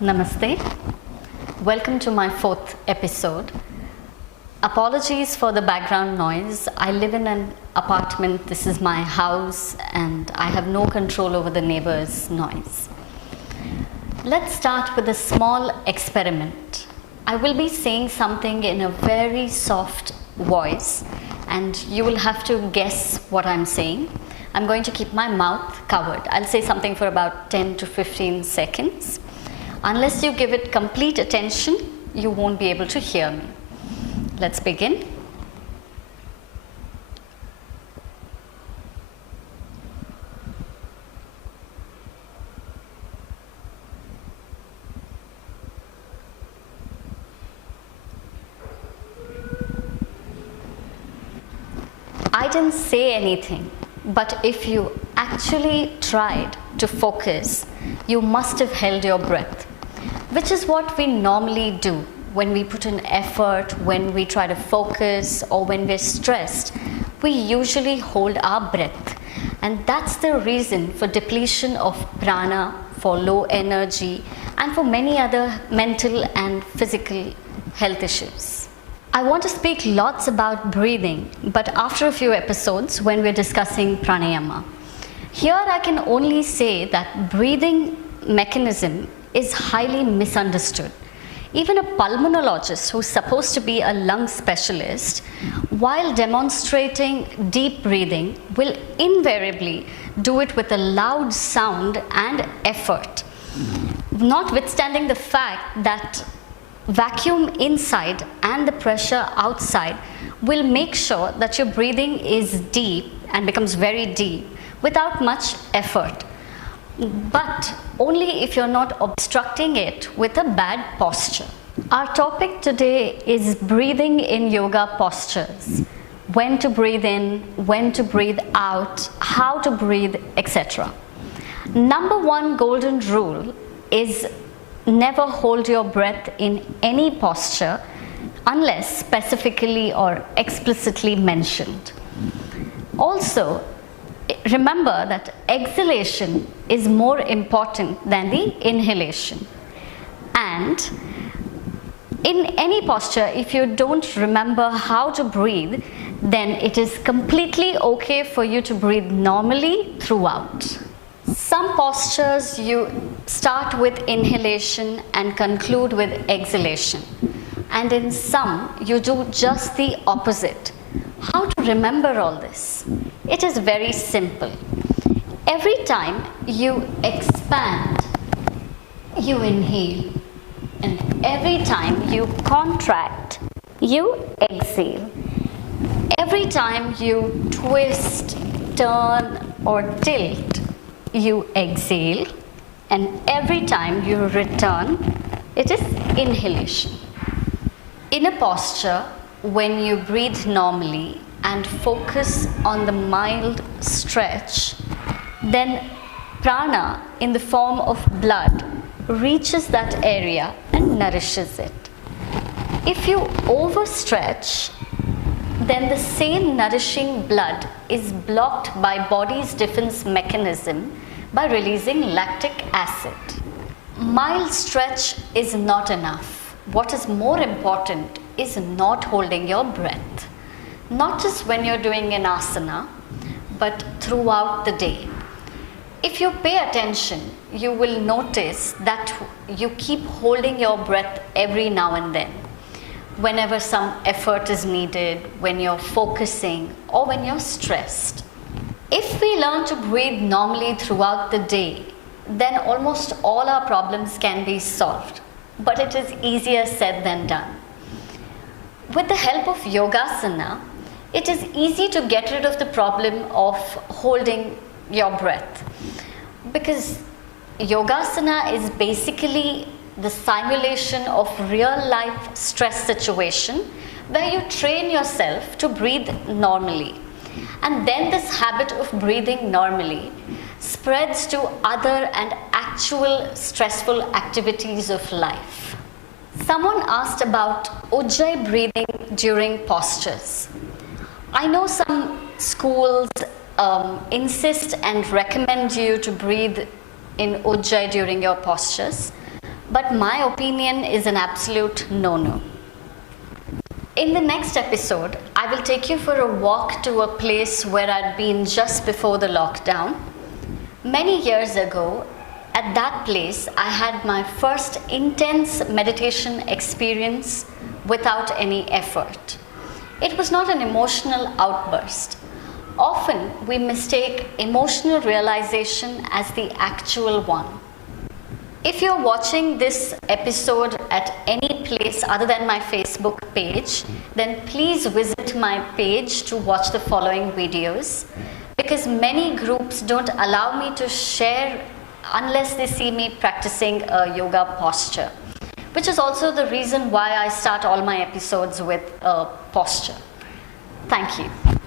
Namaste. Welcome to my fourth episode. Apologies for the background noise. I live in an apartment. This is my house and I have no control over the neighbor's noise. Let's start with a small experiment. I will be saying something in a very soft voice and you will have to guess what I'm saying. I'm going to keep my mouth covered. I'll say something for about 10 to 15 seconds. Unless you give it complete attention, you won't be able to hear me. Let's begin. I didn't say anything, but if you actually tried to focus, you must have held your breath, which is what we normally do when we put in effort, when we try to focus, or when we're stressed. We usually hold our breath, and that's the reason for depletion of prana, for low energy, and for many other mental and physical health issues. I want to speak lots about breathing, but after a few episodes when we're discussing pranayama. Here I can only say that breathing mechanism is highly misunderstood. Even a pulmonologist who's supposed to be a lung specialist, while demonstrating deep breathing, will invariably do it with a loud sound and effort, notwithstanding the fact that vacuum inside and the pressure outside will make sure that your breathing is deep and becomes very deep without much effort, but only if you're not obstructing it with a bad posture. Our topic today is breathing in yoga postures. When to breathe in, when to breathe out, how to breathe, etc. Number one golden rule is never hold your breath in any posture unless specifically or explicitly mentioned. Also, remember that exhalation is more important than the inhalation. And in any posture, if you don't remember how to breathe, then it is completely okay for you to breathe normally throughout. Some postures you start with inhalation and conclude with exhalation, and in some you do just the opposite. How to remember all this? It is very simple. Every time you expand, you inhale, and every time you contract, you exhale. Every time you twist, turn, or tilt, you exhale, and every time you return, it is inhalation. In a posture, when you breathe normally and focus on the mild stretch, then prana in the form of blood reaches that area and nourishes it. If you overstretch, then the same nourishing blood is blocked by body's defense mechanism by releasing lactic acid. Mild stretch is not enough. What is more important is not holding your breath, not just when you're doing an asana, but throughout the day. If you pay attention, you will notice that you keep holding your breath every now and then, whenever some effort is needed, when you're focusing, or when you're stressed. If we learn to breathe normally throughout the day, then almost all our problems can be solved. But it is easier said than done. With the help of yogasana, it is easy to get rid of the problem of holding your breath, because yogasana is basically the simulation of real life stress situation where you train yourself to breathe normally, and then this habit of breathing normally spreads to other and actual stressful activities of life. Someone asked about Ujjayi breathing during postures. I know some schools insist and recommend you to breathe in Ujjayi during your postures, but my opinion is an absolute no-no. In the next episode, I will take you for a walk to a place where I'd been just before the lockdown. Many years ago, at that place, I had my first intense meditation experience without any effort. It was not an emotional outburst. Often, we mistake emotional realization as the actual one. If you're watching this episode at any place other than my Facebook page, then please visit my page to watch the following videos, because many groups don't allow me to share unless they see me practicing a yoga posture, which is also the reason why I start all my episodes with a posture. Thank you.